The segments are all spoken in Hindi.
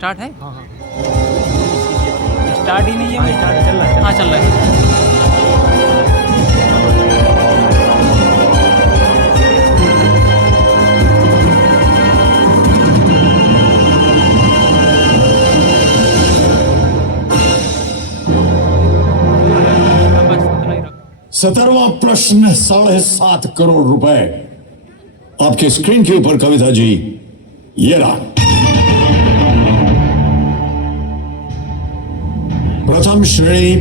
स्टार्ट है? हाँ हाँ स्टार्ट ही नहीं है। स्टार्ट चल रहा है। हाँ, चल रहा है। बस इतना ही रखो। 17वां प्रश्न 7.5 करोड़ रुपए आपके स्क्रीन के ऊपर कविता जी ये रहा। प्रथम श्रेणी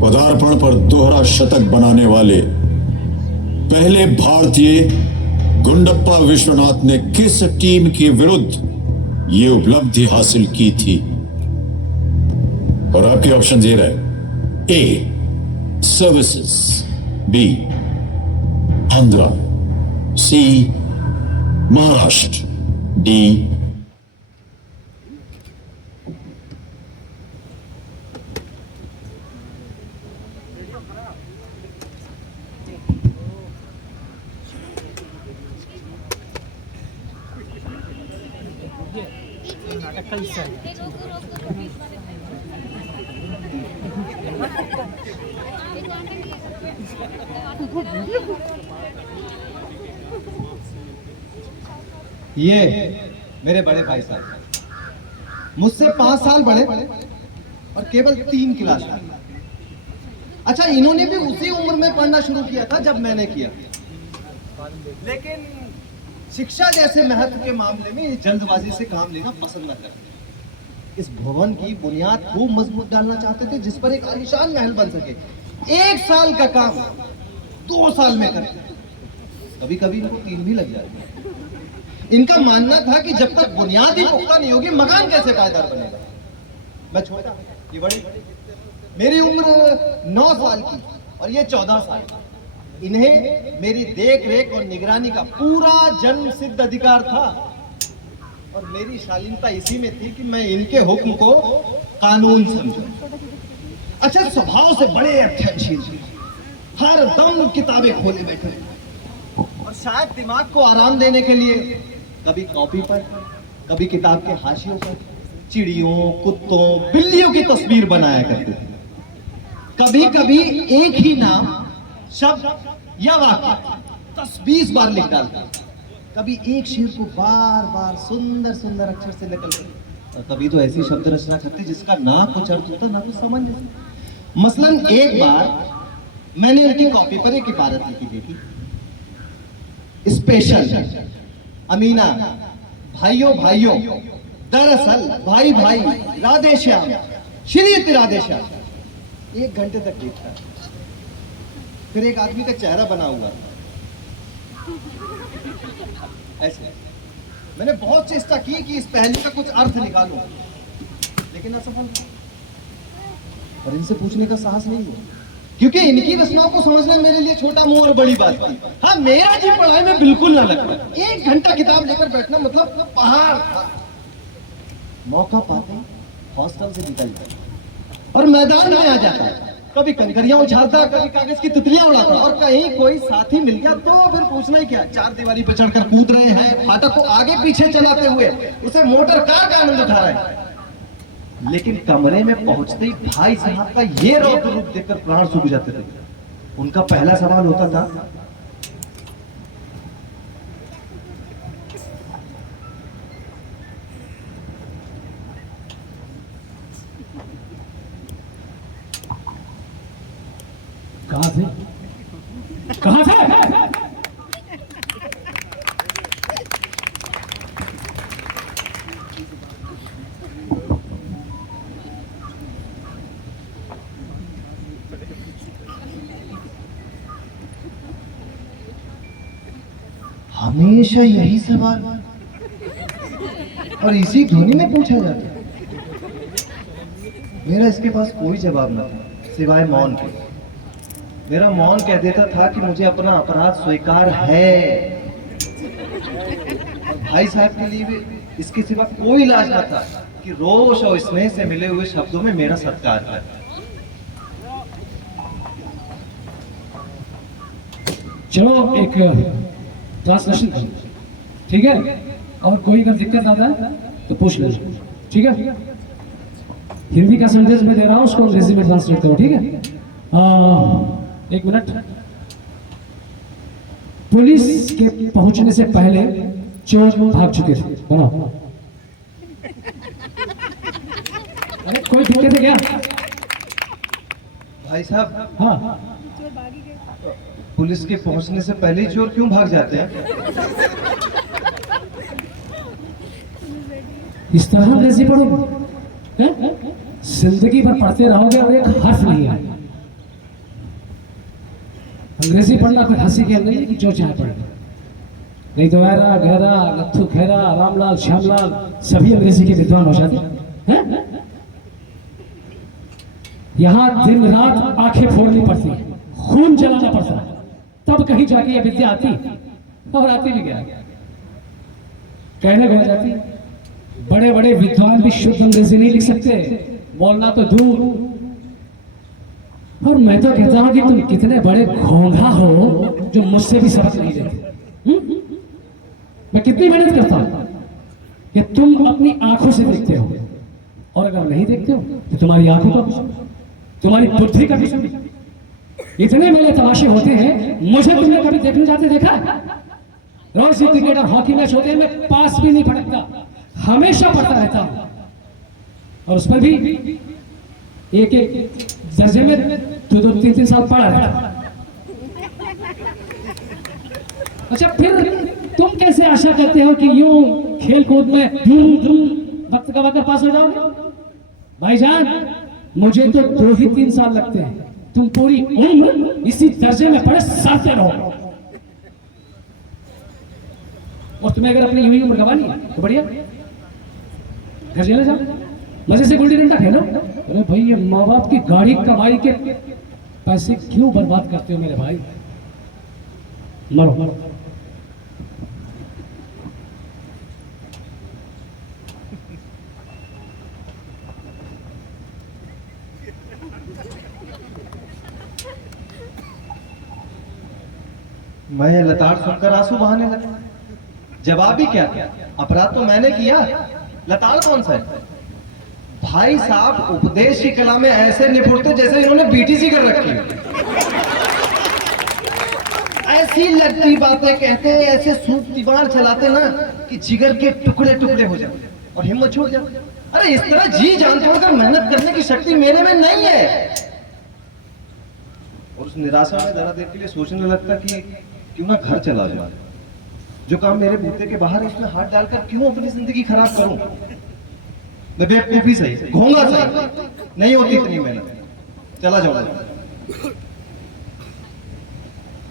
पदार्पण पर दोहरा शतक बनाने वाले पहले भारतीय गुंडप्पा विश्वनाथ ने किस टीम के विरुद्ध ये उपलब्धि हासिल की थी? और आपके ऑप्शन ये रहे। ए सर्विसेज, बी आंध्रा, सी महाराष्ट्र, डी नाटक का हिस्सा है। ये मेरे बड़े भाई साहब मुझसे 5 साल बड़े और केवल 3 क्लास में। अच्छा, इन्होंने भी उसी उम्र में पढ़ना शुरू किया था जब मैंने किया, लेकिन शिक्षा जैसे महत्व के मामले में ये जल्दबाजी से काम लेना पसंद न करते। इस भवन की बुनियाद खूब मजबूत डालना चाहते थे जिस पर एक आलीशान महल बन सके। 1 साल का काम 2 साल में करते, कभी कभी इनको 3 भी लग जाते। इनका मानना था कि जब तक बुनियाद ही पुख्ता नहीं होगी मकान कैसे पायदार बनेगा। मैं छोटा, ये बड़ी, मेरी उम्र 9 साल की और ये 14 साल की। इन्हें मेरी देख रेख और निगरानी का पूरा जन्म सिद्ध अधिकार था और मेरी शालीनता इसी में थी कि मैं इनके हुक्म को कानून समझूं। अच्छा, स्वभाव से बड़े अध्ययनशील थे, हर दम किताबें खोले बैठे और शायद दिमाग को आराम देने के लिए कभी कॉपी पर, कभी किताब के हाशियों पर चिड़ियों, कुत्तों, बिल्लियों की तस्वीर बनाया करते थे। कभी कभी एक ही नाम, शब्द या वाक्य 10-20 बार लिख डालते। कभी एक शेर को बार बार सुंदर सुंदर अक्षर से नकल करते और कभी तो ऐसी शब्द रचना करते जिसका ना कुछ अर्थ होता ना कुछ समझ आता। मसलन एक बार मैंने उनकी कॉपी पर एक इबारत लिखी देखी, स्पेशल अमीना, भाइयों भाइयों, दरअसल भाई भाई, राधे श्याम, श्री राधे श्याम। 1 घंटे तक देखा, फिर एक आदमी का चेहरा बना हुआ था ऐसे। मैंने बहुत चेष्टा की कि इस पहलू का कुछ अर्थ निकालूं, लेकिन असफल। और इनसे पूछने का साहस नहीं हुआ क्योंकि इनकी रचनाओं को समझना मेरे लिए छोटा मुंह और बड़ी बात थी। हाँ, मेरा जी पढ़ाई में बिल्कुल ना लगता। 1 घंटा किताब लेकर बैठना मतलब पहाड़ था। मौका पाते हॉस्टल से निकल जाता और मैदान में आ जाता। कभी कंकरियां उछालता, कभी कागज की तितलियां उड़ाता और कहीं कोई साथी मिल गया तो फिर पूछना ही क्या, 4 दीवारी पर चढ़कर कूद रहे हैं, फाटक को आगे पीछे चलाते हुए उसे मोटर कार का आनंद उठा रहे हैं। लेकिन कमरे में पहुंचते ही भाई साहब का ये रौद्र रूप देखकर प्राण सूख जाते थे। उनका पहला सवाल होता था, कहाँ से? कहाँ से? हमेशा यही सवाल और इसी ध्वनि में पूछा जाता। मेरा इसके पास कोई जवाब न था सिवाय मौन के। मेरा मौन कह देता था कि मुझे अपना अपराध स्वीकार है। और भाई साहब के लिए भी इसके सिवा कोई इलाज न था कि रोष और स्नेह से मिले हुए शब्दों में मेरा सत्कार था। चलो एक ट्रांसलेशन करो, ठीक है? और कोई अगर दिक्कत आता है तो पूछ लेना। ठीक है, हिंदी का सेंटेंस मैं दे रहा हूँ, उसको अंग्रेजी में ट्रांसलेट करो, ठीक है। एक मिनट। पुलिस के पहुंचने से पहले चोर भाग चुके थे। बनाओ। अरे कोई दिक्कत है क्या? भाई साहब, हाँ, पुलिस के पहुंचने से पहले ही चोर क्यों भाग जाते हैं? इस तरह अंग्रेजी पढ़ोगे, जिंदगी भर पढ़ते रहोगे और एक हर्फ नहीं आएगा। अंग्रेजी पढ़ना कोई हंसी खेल नहीं है कि जो चाहे पढ़े, नहीं तो गहरा गहरा, लत्थू खेरा, रामलाल, श्यामलाल सभी अंग्रेजी के विद्वान हो जाते हैं। यहाँ दिन रात आंखें फोड़नी पड़ती है, खून जलाना पड़ता है, तब कहीं जाके ये विद्या आती, और आती भी क्या कहने को आ जाती। बड़े बड़े विद्वान भी शुद्ध अंग्रेजी नहीं लिख सकते, बोलना तो दूर। और मैं तो कहता हूं कि तुम कितने बड़े घोंघा हो जो मुझसे भी सबक नहीं लेते। मैं कितनी मेहनत करता हूं कि तुम अपनी आंखों से देखते हो, और अगर नहीं देखते हो तो तुम्हारी आंखों का कुछ, तुम्हारी बुद्धि का कुछ। इतने मेले तमाशे होते हैं, मुझे तुमने कभी देखने जाते देखा? रोज क्रिकेट और हॉकी मैच होते हैं, मैं पास भी नहीं फटकता, हमेशा पढ़ता रहता हूं, और उस पर भी एक एक दर्जे में 2-3 साल पढ़ा रहता। अच्छा, फिर तुम कैसे आशा करते हो कि यूं खेल कूद में वक्त का वक्त पास हो जाओगे? भाईजान, मुझे तो 2 ही 3 साल लगते हैं, तुम पूरी उम्र इसी दर्जे में पढ़े साथे रहो। और तुम्हें अगर अपनी यूं उम्र गंवानी है तो बढ़िया, घर चले जाओ, मजे से गुल्ली डंडा खेलो। अरे भाई, ये माँ बाप की गाड़ी कमाई के पैसे क्यों बर्बाद करते हो मेरे भाई? मरो मरो। मैं लताड़ सुनकर आंसू बहाने लगा। जवाब भी क्या? अपराध तो मैंने किया, लताड़ कौन सा है? भाई साहब उपदेश की कला में ऐसे निपुण थे जैसे इन्होंने बीटीसी कर रखी है। ऐसी लगती बातें कहते, ऐसे सूप दीवार चलाते ना कि जिगर के टुकड़े टुकड़े हो जाते और हिम्मत छूट जाती। अरे इस तरह जी जान तोड़कर मेहनत करने की शक्ति मेरे में नहीं है। और उस निराशा में जरा देर के लिए सोचने लगता कि क्यों ना घर चला जाए। जो काम मेरे बूते के बाहर है उसमें हाथ डालकर क्यों अपनी जिंदगी खराब करूं? मैं बेवकूफी सही, घोंगा सही, नहीं होती इतनी मेहनत, चला जाऊंगा।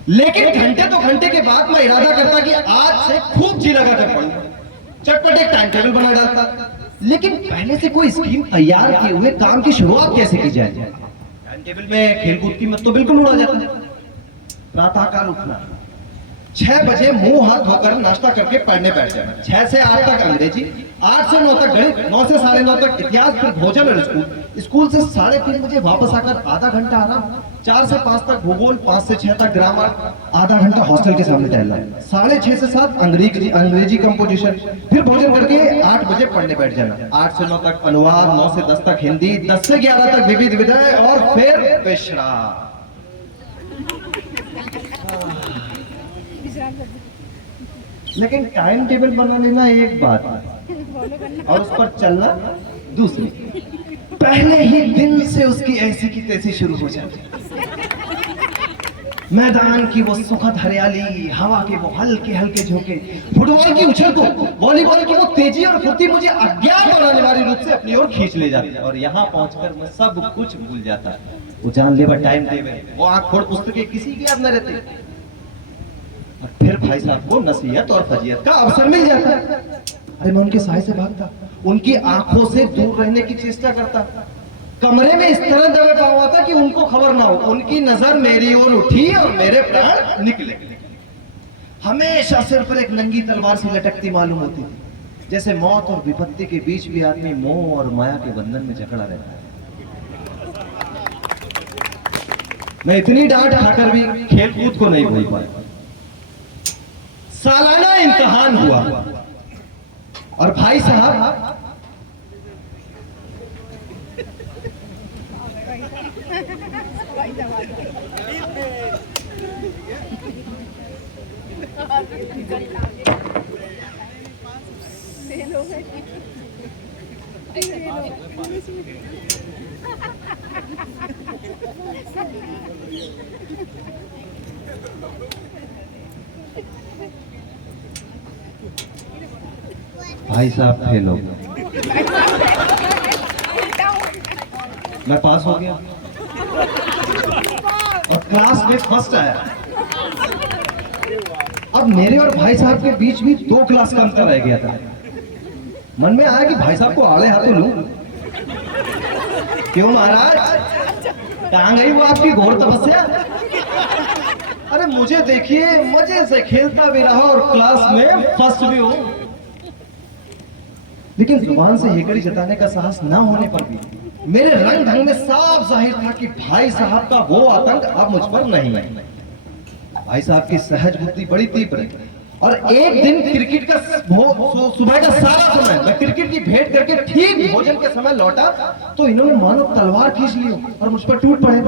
लेकिन घंटे तो घंटे के बाद मैं इरादा करता कि आज से खूब जी लगा कर पढ़ूंगा, चटपट एक टाइम टेबल बना डालता। लेकिन पहले से कोई स्कीम तैयार किए हुए काम की शुरुआत कैसे की जाए? टाइम टेबल में खेलकूद की मत तो बिल्कुल उड़ा जाता है। प्रातःकाल उठना, 6 बजे मुंह हाथ धोकर नाश्ता करके पढ़ने बैठ जाना, 6 से 8 तक अंग्रेजी, 8 से 9 तक गणित, 9 से 9:30 तक इतिहास, फिर भोजन और स्कूल से 3:30 बजे वापस आकर आधा घंटा आराम, 4 से 5 तक भूगोल, 5 से 6 तक ग्रामर, आधा घंटा हॉस्टल के सामने टहलना, 6:30 से 7 अंग्रेजी कंपोजिशन, फिर भोजन करके 8 बजे पढ़ने बैठ जाना, 8 से 9 तक अनुवाद, 9 से 10 तक हिंदी, 10 से 11 तक विविध विषय और फिर विश्राम। लेकिन टाइम टेबल बना लेना एक बात और उस पर चलना दूसरी। पहले ही दिन से उसकी ऐसी की तैसी शुरू हो जाती। मैदान की वो सुखद हरियाली, हवा के वो हल्के हल्के झोंके, फुटबॉल की उछल को, वॉलीबॉल की वो तेजी और फुर्ती मुझे अज्ञात और अनिवार्य रूप से अपनी ओर खींच ले जाती है। और यहाँ पहुंचकर मैं सब कुछ भूल जाता। वो जानलेवा टाइम टेबल, वो आंख फोड़ पुस्तकें किसी की याद न रहती। और फिर भाई साहब को नसीहत और फजीयत का अवसर मिल जाता। अरे मैं उनके साय से भागता, उनकी आंखों से दूर रहने की चेष्टा करता, कमरे में इस तरह दबे पड़ा हुआ था कि उनको खबर ना हो। उनकी नजर मेरी ओर उठी और मेरे प्राण निकले। हमेशा सिर पर एक नंगी तलवार से लटकती मालूम होती थी, जैसे मौत और विपत्ति के बीच भी आदमी मोह और माया के बंधन में जकड़ा रहता है। मैं इतनी डांट खाकर भी खेल कूद को नहीं भूल पाया। सालाना इम्तिहान हुआ और भाई साहब भाई साहब फेल हो गए, मैं पास हो गया और क्लास में फर्स्ट आया। अब मेरे और भाई साहब के बीच भी 2 क्लास का अंतर रह गया था। मन में आया कि भाई साहब को आड़े हाथों लूं। क्यों महाराज, कहां गई वो आपकी घोर तपस्या? अरे मुझे देखिए, मजे से खेलता भी रहा और क्लास में फर्स्ट भी हूं। लेकिन जुबान से ये कड़ी जताने का साहस ना होने पर भी मेरे रंग ढंग में साफ जाहिर था कि भाई साहब का वो आतंक अब मुझ पर नहीं है। भाई साहब की सहज बुद्धि बड़ी तीव्र है और एक दिन क्रिकेट का सुबह का सारा समय मैं क्रिकेट की भेंट करके ठीक भोजन के समय लौटा तो इन्होंने मानो तलवार खींच ली और मुझ पर टूट पड़े।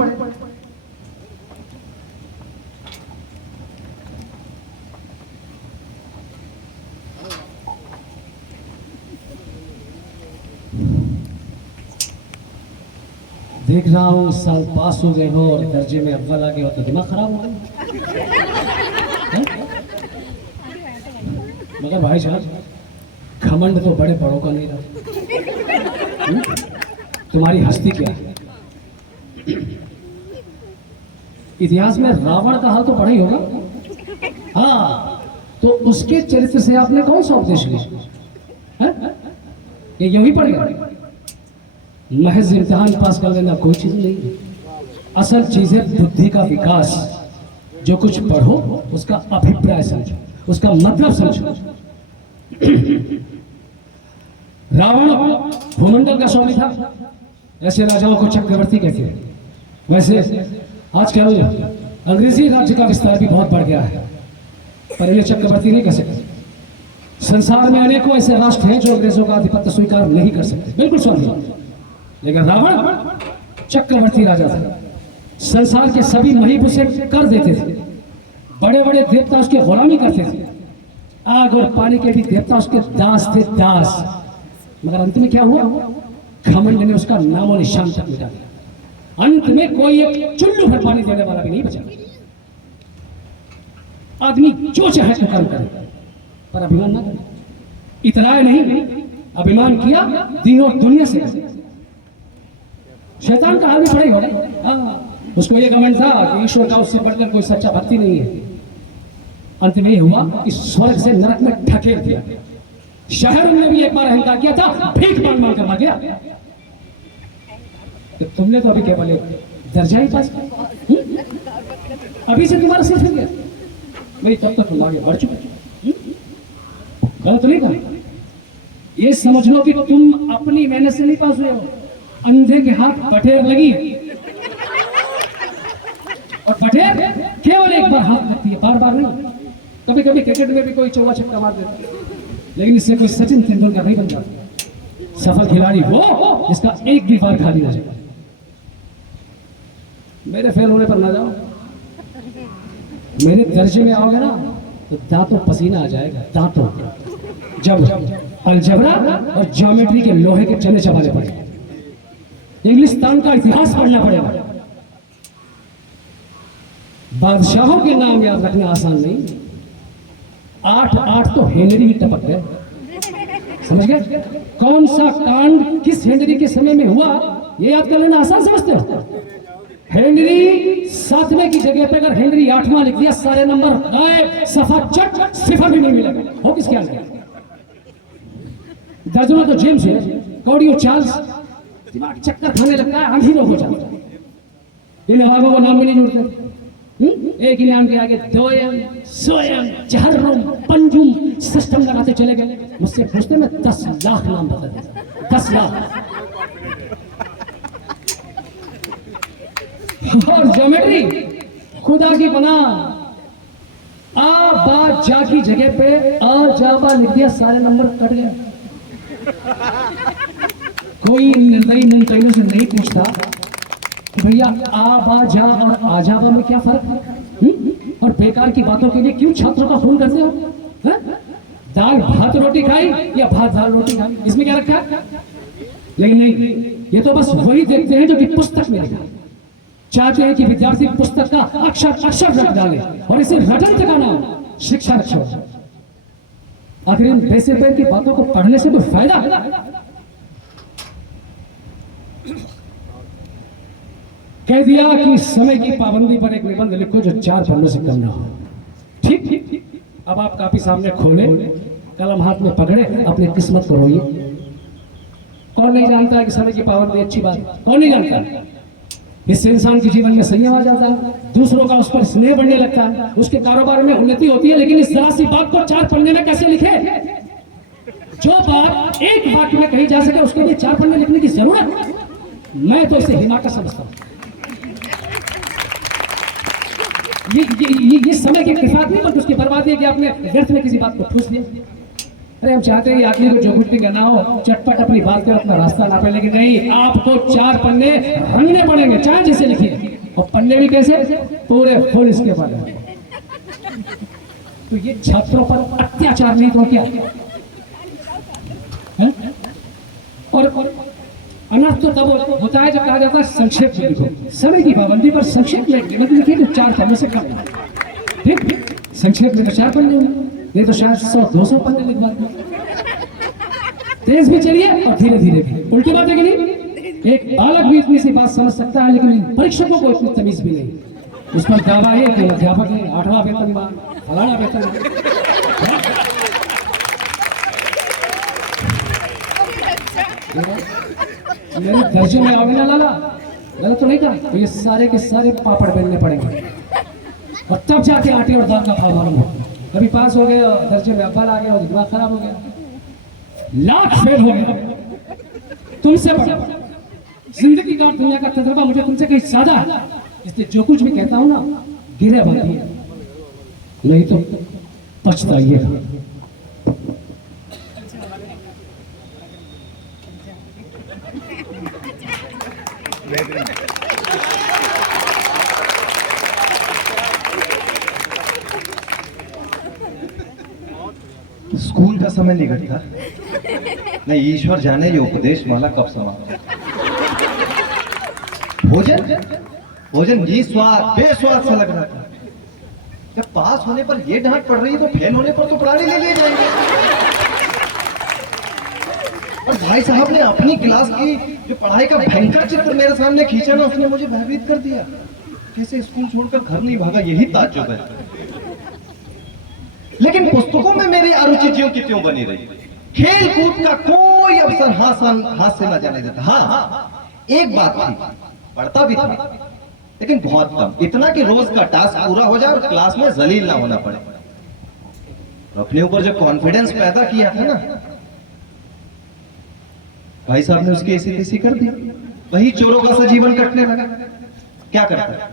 देख रहा हूँ इस साल पास हो गए हो और दर्जे में अव्वल आ गए हो तो दिमाग खराब हो गया। मगर भाई साहब, घमंड तो बड़े बड़ों का नहीं रहा। तुम्हारी हस्ती क्या है? इतिहास में रावण का हाल तो पढ़ा ही होगा। हाँ, तो उसके चरित्र से आपने कौन सा उपदेश लिया? ये यूं ही पढ़ गया? महज इम्तिहान पास कर लेना कोई चीज नहीं। असल चीज है बुद्धि का विकास। जो कुछ पढ़ो उसका अभिप्राय समझो, उसका मतलब समझो। रावण भूमंडल का स्वामी था, ऐसे राजाओं को चक्रवर्ती कहते हैं। वैसे आजकल अंग्रेजी राज्य का विस्तार भी बहुत बढ़ गया है, पर इन्हें चक्रवर्ती नहीं कह सकते। संसार में अनेकों ऐसे राष्ट्र हैं जो अंग्रेजों का आधिपत्य स्वीकार नहीं कर सकते, बिल्कुल स्वामी। लेकिन रावण चक्रवर्ती राजा था। संसार के सभी महीप उसे कर देते थे। बड़े बड़े देवता उसकी गुलामी करते थे। आग और पानी के भी देवता उसके दास थे, दास। मगर अंत में क्या हुआ? घमंड ने उसका नामो निशान तक मिटा दिया। अंत में कोई एक चुल्लू भर पानी देने वाला भी नहीं बचा। आदमी जो चाहे तो काम करे, पर अभिमान न करे। इतना नहीं, अभिमान किया दीन और दुनिया से। शैतान का हाल भी पड़ा ही होगा। उसको ये घमंड था कि ईश्वर का उससे बढ़कर कोई सच्चा भक्ति नहीं है। अंत में ये हुआ कि स्वर्ग से नरक में ढकेल दिया। शहर में भी एक बार अहंकार किया था, भीख मांग मांग कर मार गया। तो तुमने तो अभी केवल एक दर्जा ही पास किया, अभी से तुम्हारा सिर्फ हो गया। नहीं, तब तक तुम आगे बढ़ चुके। गलत नहीं कहा। ये समझ लो कि तुम अपनी मेहनत से नहीं पास हुए हो। अंधे के हाथ बटेर लगी और बटेर केवल एक बार हाथ लगती है, बार बार नहीं। कभी कभी क्रिकेट में भी कोई चौका छक्का मार देता है, लेकिन इससे कोई सचिन तेंदुलकर नहीं बन जाता। सफल खिलाड़ी वो जिसका एक भी बार खाली ना जाए। मेरे फेल होने पर ना जाओ। मेरे दर्जे में आओगे ना तो दांतों पसीना आ जाएगा, दांतों। जब अलजबरा और ज्योमेट्री के लोहे के चने चबाने पड़ेंगे, इंग्लिस्तान का इतिहास पढ़ना पड़ेगा। बादशाहों के नाम याद रखना आसान नहीं। 8-8 तो हेनरी ही टपक गए, समझ गए? कौन सा कांड किस हेनरी के समय में हुआ ये याद कर लेना आसान समझते हो? हेनरी 7वें की जगह पे अगर हेनरी 8वां लिख दिया, सारे नंबर गायब, सफा चट, सिफर भी नहीं मिलेगा। हो किसके आगे? दर्जनों तो जेम्स है, कौड़ियों चार्ल्स। दिमाग चक्कर खाने लगता है, आंधी हो जाता है। इन आगों को नाम भी नहीं जुड़ते। एक ही नाम के आगे दोयम, सोयम, जहर्रम, पंजुम सिस्टम लगाते चले गए। मुझसे पूछते मैं 10 लाख नाम बता देता, 10 लाख। और ज्योमेट्री खुदा की बना, आ बा जा की जगह पे आ जा बा लिख दिया, सारे नंबर कट गए। कोई निर्दयी मुमतैनों से नहीं पूछता कि भैया आबा जा और आजाबा में क्या फर्क है? और बेकार की बातों के लिए क्यों छात्रों का खून करते हो? हैं? दाल भात रोटी खाई या भात दाल रोटी खाई, इसमें क्या रखा है? लेकिन नहीं, ये तो बस वही देखते हैं जो कि पुस्तक में लिखा। चाहते हैं कि विद्यार्थी पुस्तक का अक्षर अक्षर रट डाले और इसे रटन का नाम शिक्षा रक्षा। आखिर इन पैसे पैर की बातों को पढ़ने से कोई फायदा है? कह दिया कि समय की पाबंदी पर एक निबंध लिखो जो 4 पन्नों से कम ना हो। ठीक ठीक। अब आप कापी सामने खोले, कलम हाथ में पकड़े, अपनी किस्मत को रोइए। कौन नहीं जानता है कि समय की पाबंदी अच्छी बात है? कौन नहीं जानता? इससे इंसान के जीवन में संयम आ जाता है, दूसरों का उस पर स्नेह बढ़ने लगता है, उसके कारोबार में उन्नति होती है। लेकिन इस जरा सी बात को 4 पन्ने में कैसे लिखे? जो बात एक वाक्य में कही जा सके उसके लिए 4 पन्ने लिखने की जरूरत? मैं तो इसे हिमाकत समझता हूं। ये समय की किफायत नहीं, बल्कि उसकी बर्बादी है कि आपने व्यर्थ में किसी बात को ठूस दिया। अरे हम चाहते हैं आदमी को जो कुछ करना हो चटपट अपनी बात कर, अपना रास्ता ना पड़े, लेकिन नहीं, आपको 4 पन्ने रंगने पड़ेंगे, चाहे जैसे लिखिए। और पन्ने भी कैसे? पूरे फुल इसके बारे में। तो ये छात्रों पर अत्याचार नहीं तो क्या है? और अनर्थ तो तब होता है जब कहा जाता है संक्षेप में लिखो। समय की पाबंदी पर संक्षेप में लिखिए तो 4 पन्ने से कम। ठीक, संक्षेप में तो 4 पन्ने, नहीं तो शायद 100-200 पन्ने लिखवा दो। तेज भी चलिए और धीरे धीरे भी। उल्टी बात है कि नहीं? एक बालक भी इतनी सी बात समझ सकता है, लेकिन परीक्षकों को इतनी तमीज भी नहीं। उस पर दावा है कि अध्यापक है, 8वां वेतनमान, फलाना वेतन। मेरे दर्जे में आओगे ना लाला, गलत तो नहीं था, तो ये सारे के सारे पापड़ बेलने पड़ेंगे और तब जाके आटे और दाल का भाव मालूम हो। कभी पास हो गया, दर्जे में अव्वल आ गया और दिमाग खराब हो गया, लाख फेल हो गया, तुमसे बड़ा। जिंदगी का और दुनिया का तजुर्बा मुझे तुमसे कहीं ज्यादा है, इसलिए जो कुछ भी कहता हूं ना गिरे बांधिए, नहीं तो पछताइएगा। स्कूल का समय निकटता नहीं, ईश्वर जाने ये उपदेश माला कब समाप्त। भोजन निस्वाद बेस्वाद सा लग रहा था। जब पास होने पर ये डांट पड़ रही है तो फेल होने पर तो प्राणी ले लिए जाएंगे। और भाई साहब ने अपनी क्लास की जो पढ़ाई का भयंकर चित्र मेरे सामने खींचा ना, उसने मुझे भयभीत कर दिया। कैसे स्कूल छोड़कर घर नहीं भागा, यही ताज्जुब है। लेकिन पुस्तकों में मेरी अरुचि ज्यों की त्यों बनी रही। खेल कूद का कोई अवसर हाथ से न जाने देता। हाँ, एक बात थी, पढ़ता भी था, लेकिन बहुत कम, इतना कि रोज का टास्क पूरा हो जाए और क्लास में जलील ना होना पड़े। अपने ऊपर जो कॉन्फिडेंस पैदा किया था ना, भाई साहब ने उसकी ऐसी तैसी कर दी। वही चोरों का सा जीवन कटने लगा। क्या करता?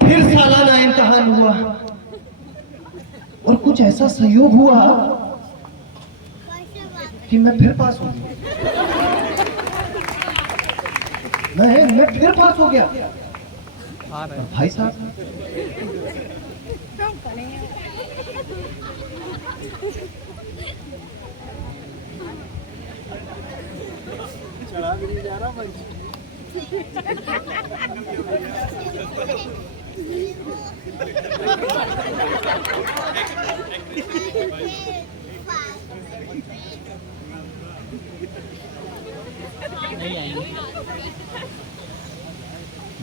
फिर सालाना इम्तिहान हुआ और कुछ ऐसा संयोग हुआ कि मैं फिर पास हो गया। मैं फिर पास हो गया। भाई साहब चढ़ा भी नहीं जा रहा भाई।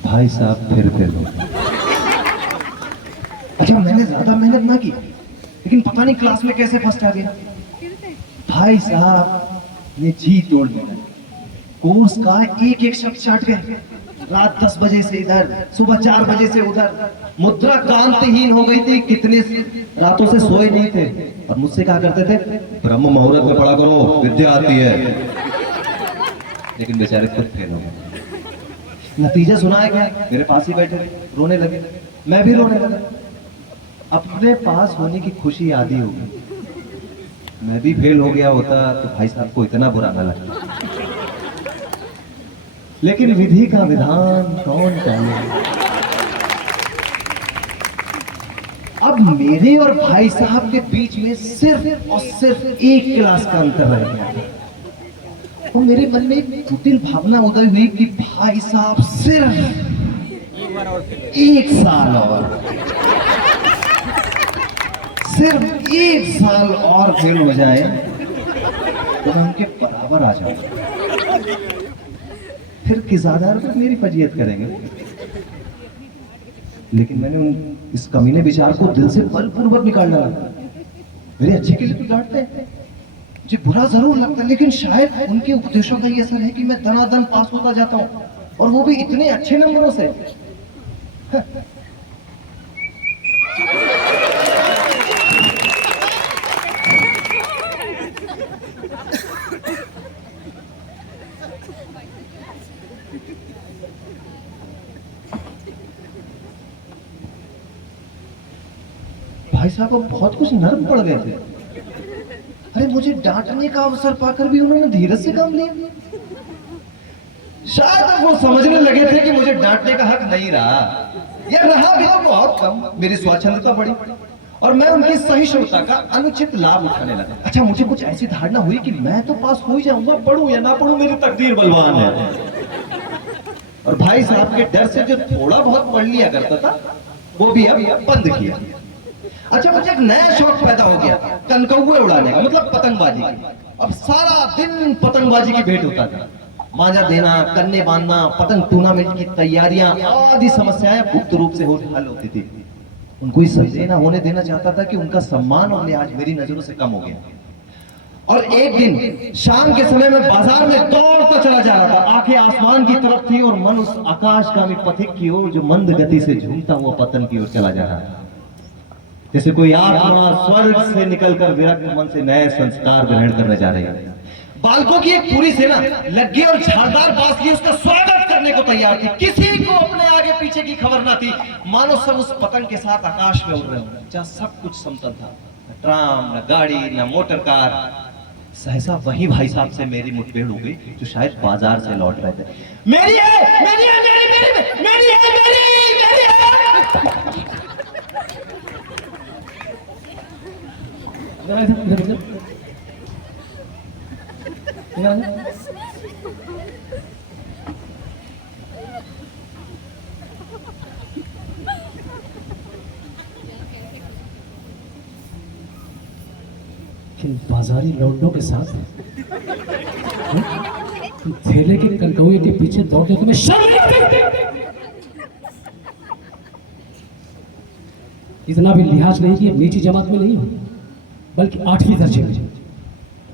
भाई साहब फिर हो। अच्छा, मैंने ज्यादा मेहनत ना की, लेकिन पता नहीं क्लास में कैसे फर्स्ट आ गया। भाई साहब ये जी तोड़ दिया। कोर्स का एक एक शब्द चाट गए। रात 10 बजे से इधर, सुबह 4 बजे से उधर, मुद्रा कांतिहीन हो गई थी। कितने रातों से सोए नहीं थे और मुझसे कहा करते थे ब्रह्म मुहूर्त में पढ़ा करो, विद्या आती है। लेकिन बेचारे खुद फेल हो गए। नतीजा सुना है क्या? मेरे पास ही बैठे रोने लगे, मैं भी रोने लगा। अपने पास होने की खुशी आधी हो गई। मैं भी फेल हो गया होता तो भाई साहब को इतना बुरा ना लगता। लेकिन विधि का विधान कौन करे। अब मेरे और भाई साहब के बीच में सिर्फ और सिर्फ एक क्लास का अंतर रह गया। और मेरे मन में एक कुटिल भावना उदय हुई कि भाई साहब सिर्फ एक साल और, सिर्फ एक साल और फेल हो जाए तो मैं उनके बराबर आ जाऊंगा, फिर किसादार तक मेरी फजीयत करेंगे। लेकिन मैंने इस कमीने विचार को दिल से बलपूर्वक निकाल डाला। मेरे अच्छे के लिए तो डांटते हैं, मुझे बुरा जरूर लगता है, लेकिन शायद उनके उपदेशों का ये असर है कि मैं दनादन पास होता जाता हूँ, और वो भी इतने अच्छे नंबरों से। भाई साहब अब बहुत कुछ नर्म पड़ गए थे। अरे मुझे डांटने का अवसर पाकर भी उन्होंने धीरज से काम लिया। शायद अब वो समझने लगे थे कि मुझे डांटने का हक नहीं रहा, या रहा भी तो बहुत कम। मेरी स्वच्छंदता बढ़ी और मैं उनकी सहिष्णुता का अनुचित लाभ उठाने लगा। अच्छा, मुझे कुछ ऐसी धारणा हुई कि मैं तो पास हो ही जाऊंगा, पढ़ूं या ना पढ़ूं मेरी तकदीर बलवान है। और भाई साहब के डर से जो थोड़ा बहुत पढ़ लिया करता था वो भी अब बंद किया। अच्छा, मुझे एक नया शौक पैदा हो गया, कनकौए उड़ाने का, मतलब पतंगबाजी की। अब सारा दिन पतंगबाजी की भेंट होता था। मांझा देना, कन्ने बांधना, पतंग टूर्नामेंट की तैयारियां आदि समस्याएं गुप्त रूप से हल होती थी। उनको इस संदेह न होने देना चाहता था कि उनका सम्मान और लिहाज मेरी नजरों से कम हो गया। और एक दिन शाम के समय में बाजार में दौड़ता चला जा रहा था। आंखें आसमान की तरफ थी और मन उस आकाशगामी पथिक की ओर जो मंद गति से झूमता हुआ पतन की ओर चला जा रहा था। जैसे कोई आत्मा स्वर्ग से निकलकर विरक्त मन से नए संस्कार ग्रहण करने जा रही है। बालकों की एक पूरी सेना लग्गे और झाड़दार बांस लिए उसका स्वागत करने को तैयार थी। किसी को अपने आगे पीछे की खबर ना थी, मानो सब उस पतंग के साथ आकाश में उड़ रहे हो, जहां सब कुछ समतल था, न ट्राम, न गाड़ी, न मोटर कार। सहसा वही भाई साहब से मेरी मुठभेड़ हो गई, जो शायद बाजार से लौट रहे थे। मेरी है, मेरी है, मेरी मेरी मेरी है, मेरी है। बाजारी लौंडों के साथ थैले के कनकौए के पीछे दौड़ते तुम्हें शर्म नहीं आती? इतना भी लिहाज नहीं कि नीची जमात में नहीं हो, बल्कि 8वीं दर्जे में,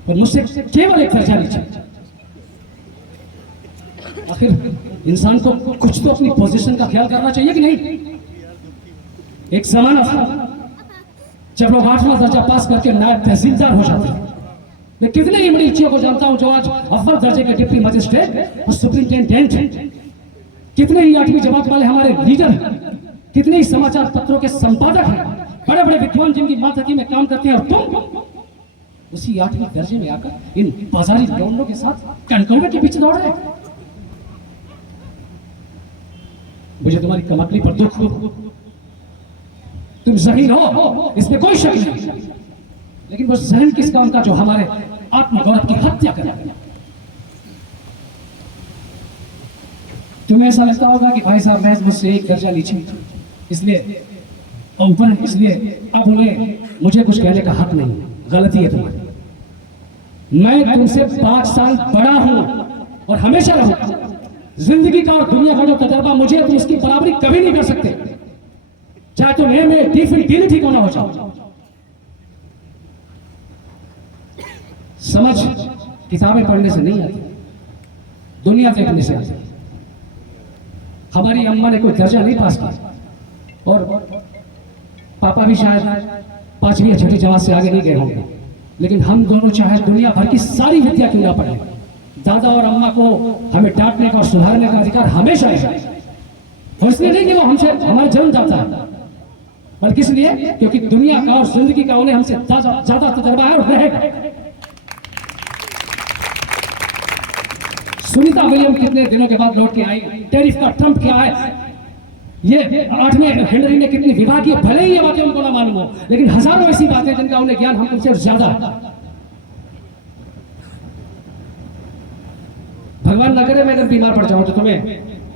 पर मुझसे केवल एक दर्जा नीचे। आखिर इंसान को कुछ तो अपनी पोजीशन का ख्याल करना चाहिए कि नहीं? एक जमाना था जब लोग 8वां दर्जा पास करके नायब तहसीलदार हो जाते हैं। मैं कितने ही मरीजों को जानता हूं जो आज अव्वल दर्जे के डिप्टी मजिस्ट्रेट और सुप्रिंटेंडेंट हैं। कितने ही 8वीं जमात वाले हमारे लीडर हैं, कितने ही समाचार पत्रों के संपादक हैं, बड़े बड़े विद्वान जिनकी मातहती में काम करते हैं, और तुम उसी 8वीं दर्जे में आकर इन बाजारी लौंडों के साथ कनकौए के पीछे दौड़ रहे। मुझे तुम्हारी कमकली पर दुख हो, तुम जहीन हो, इसमें कोई शक नहीं, लेकिन वो जहन किस काम का जो हमारे आत्मगौरव की हत्या करे। तुम्हें ऐसा लगता होगा कि भाई साहब महज मुझसे एक दर्जा नीचे, इसलिए ऊपर, इसलिए अब उन्हें मुझे कुछ कहने का हक नहीं। गलती है तुम्हारी। मैं तुमसे 5 साल बड़ा हूं और हमेशा रहूंगा। जिंदगी का और दुनिया का जो तजर्बा मुझे, तुम उसकी बराबरी कभी नहीं कर सकते, चाहे तुम में डिफिनिटी क्यों ना हो जाओ। समझ किताबें पढ़ने से नहीं आती, दुनिया देखने से आती। हमारी अम्मा ने कोई दर्जा नहीं पास किया और पापा भी शायद 5वीं या 6वीं जमात से आगे नहीं गए होंगे, लेकिन हम दोनों चाहे दुनिया भर की सारी विद्या क्यों ना पढ़े, दादा और अम्मा को हमें डांटने का और सुधारने का अधिकार हमेशा है। और इसलिए नहीं कि वो हमसे हमारा जन्म जाता है, बल्कि इसलिए क्योंकि दुनिया का और जिंदगी का उन्हें हमसे ज्यादा तजर्बा है और रहेगा। सुनीता विलियम कितने दिनों के बाद लौट के आई, टैरिफ का ट्रंप क्या है, ये 8वें हेनरी ने कितनी विवाह की, भले ही ये बातें उनको ना मालूम हो, लेकिन हजारों ऐसी बातें जिनका उन्हें ज्ञान हम तुमसे ज्यादा है। भगवान ना करे मैं अगर बीमार पड़ जाऊं तो तुम्हें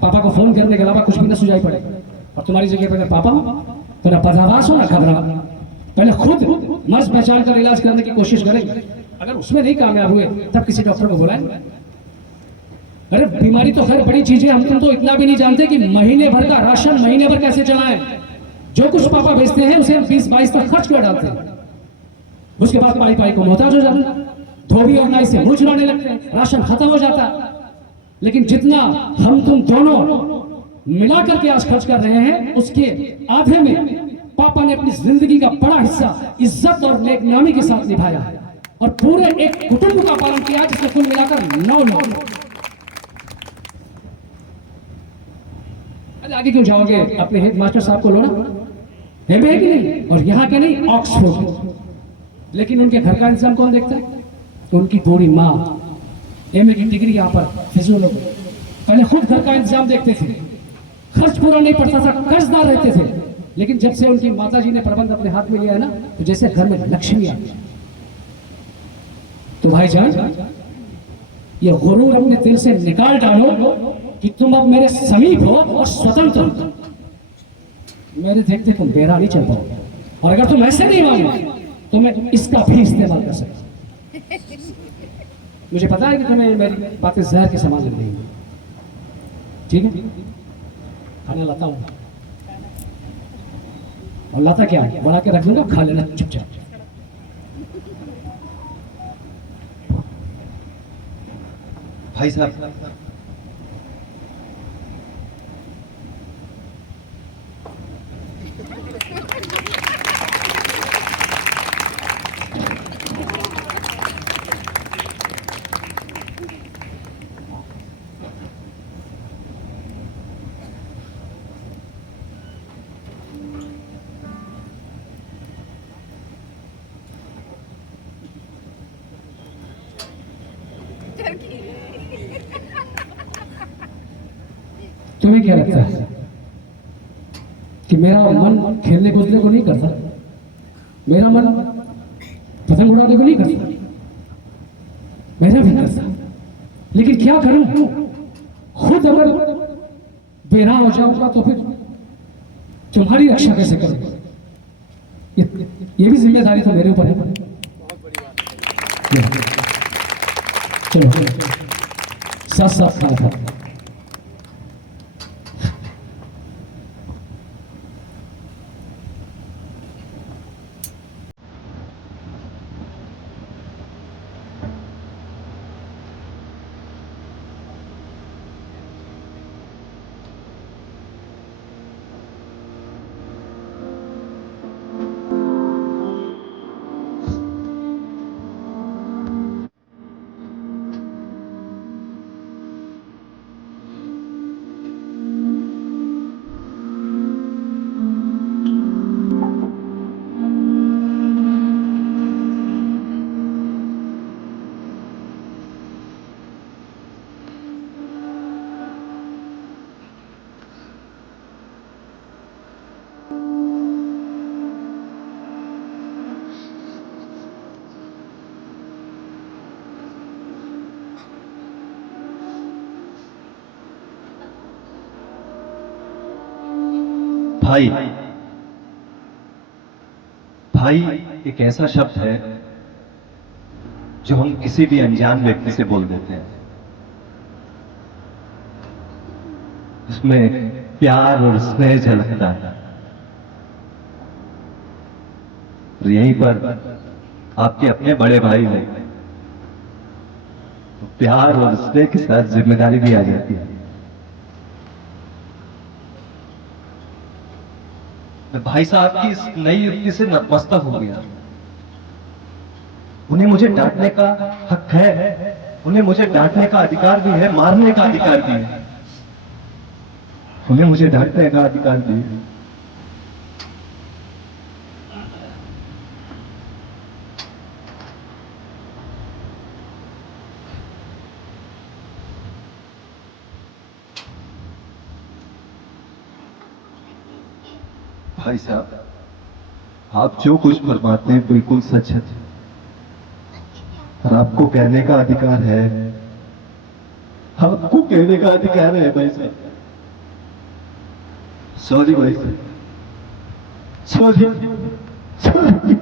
पापा को फोन करने के अलावा कुछ भी ना सुझाई पड़े, और तुम्हारी जगह पर अगर पापा हो तो ना बदहवास हो ना घबरा, पहले खुद मर्ज पहचान कर इलाज करने की कोशिश करेंगे, अगर उसमें नहीं कामयाब हुए तब किसी डॉक्टर को बुलाएंगे। अरे बीमारी तो खैर बड़ी चीज है, हम तुम तो इतना भी नहीं जानते कि महीने भर का राशन महीने भर कैसे चलाएं। जो कुछ पापा भेजते हैं उसे हम 20-22 तक खर्च कर डालते हैं, उसके बाद पाई पाई को मोहताज हो जाते हैं, धोबी और नाई से मुंह चुराने लगते हैं, राशन खत्म हो जाता है। लेकिन जितना हम तुम दोनों मिला करके आज खर्च कर रहे हैं उसके आधे में पापा ने अपनी जिंदगी का बड़ा हिस्सा इज्जत और नेकनामी के साथ निभाया है, और पूरे एक कुटुंब का पालन किया जिसमें कुल मिलाकर 9 लोग। आगे क्यों जाओगे, अपने हेड मास्टर साहब को लो ना, है कि नहीं, और यहाँ के नहीं ऑक्सफोर्ड, लेकिन उनके घर का इंतजाम कौन देखता है, तो उनकी बूढ़ी माँ एमए की डिग्री यहाँ पर फिजियोलॉजी, पहले खुद घर का इंतजाम देखते थे, खर्च पूरा नहीं पड़ता था, कर्जदार रहते थे, लेकिन जब से उनकी माता जी ने प्रबंध अपने हाथ में लिया है ना, तो जैसे घर में लक्ष्मी आ गई। तो भाईजान ये गुरूर अपने दिल से निकाल डालो कि तुम अब मेरे समीप हो और स्वतंत्र हो, मेरे देखते तुम बेरा नहीं चल पाओगे, और अगर तुम ऐसे नहीं मानो तो मैं इसका भी इस्तेमाल कर सकता। मुझे पता है कि तुम्हें मेरी बातें जहर के समान लग रही है, ठीक है, खाना लाता हूं, और लाता क्या है बना के रख दूंगा, खा लेना चुपचाप। भाई साहब, तुम्हें क्या लगता है कि मेरा मन खेलने कूदने को नहीं करता, मेरा मन पतंग उड़ाने को नहीं करता, मेरा भी करता, लेकिन क्या करूं, खुद अगर बेरा हो जाऊंगा तो फिर तुम्हारी रक्षा कैसे करूंगा, ये भी जिम्मेदारी तो मेरे ऊपर है। चलो साथ साथ खाना खा। भाई, भाई एक ऐसा शब्द है जो हम किसी भी अनजान व्यक्ति से बोल देते हैं, उसमें प्यार और स्नेह झलकता है, और यहीं पर आपके अपने बड़े भाई हैं, तो प्यार और स्नेह के साथ जिम्मेदारी भी आ जाती है। मैं भाई साहब की इस नई युक्ति से नतमस्तक हो गया। उन्हें मुझे डांटने का हक है, उन्हें मुझे डांटने का अधिकार भी है, मारने का अधिकार भी है, उन्हें मुझे डांटने का अधिकार भी है। भाई साहब, आप जो कुछ फरमाते हैं बिल्कुल सच है और आपको कहने का अधिकार है। आपको कहने का अधिकार है भाई साहब। सॉरी भाई साहब, सॉरी सॉरी।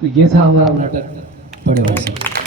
तो ये था हमारा नाटक बड़े भाई साहब।